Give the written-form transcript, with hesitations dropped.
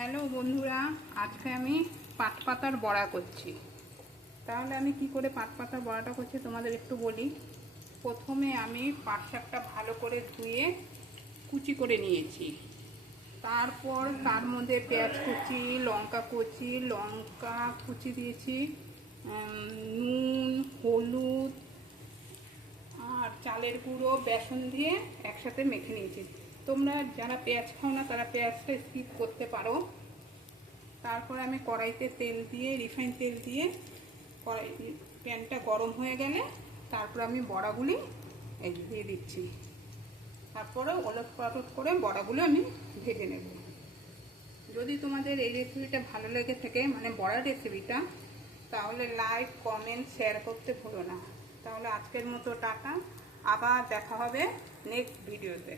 Hello বন্ধুরা, আজকে আমি পাট পাতার বড়া করছি। তাহলে আমি কি করে পাট পাতার বড়াটা করছি তোমাদের একটু বলি। প্রথমে আমি পাট শাকটা ভালো করে ধুয়ে কুচি করে নিয়েছি। তারপর তার মধ্যে পেঁয়াজ কুচি, লঙ্কা কুচি দিয়েছি, নুন, হলুদ আর চালের গুঁড়ো, বেসন দিয়ে একসাথে মেখে নিয়েছি। তোমরা যারা পেঁয়াজ খাও না তারা পেঁয়াজটা স্কিপ করতে পারো। তারপর আমি কড়াইতে রিফাইন তেল দিয়ে প্যানটা গরম হয়ে গেলে তারপর আমি বড়াগুলি দিয়ে দিচ্ছি। তারপরে ওলট পালট করে বড়াগুলো আমি ভেজে নেব। যদি তোমাদের এই রেসিপিটা ভালো লেগে থাকে, মানে বড়া রেসিপিটা, তাহলে লাইক, কমেন্ট, শেয়ার করতে ভুলো না। তাহলে আজকের মতো টাটা, আবার দেখা হবে নেক্সট ভিডিওতে।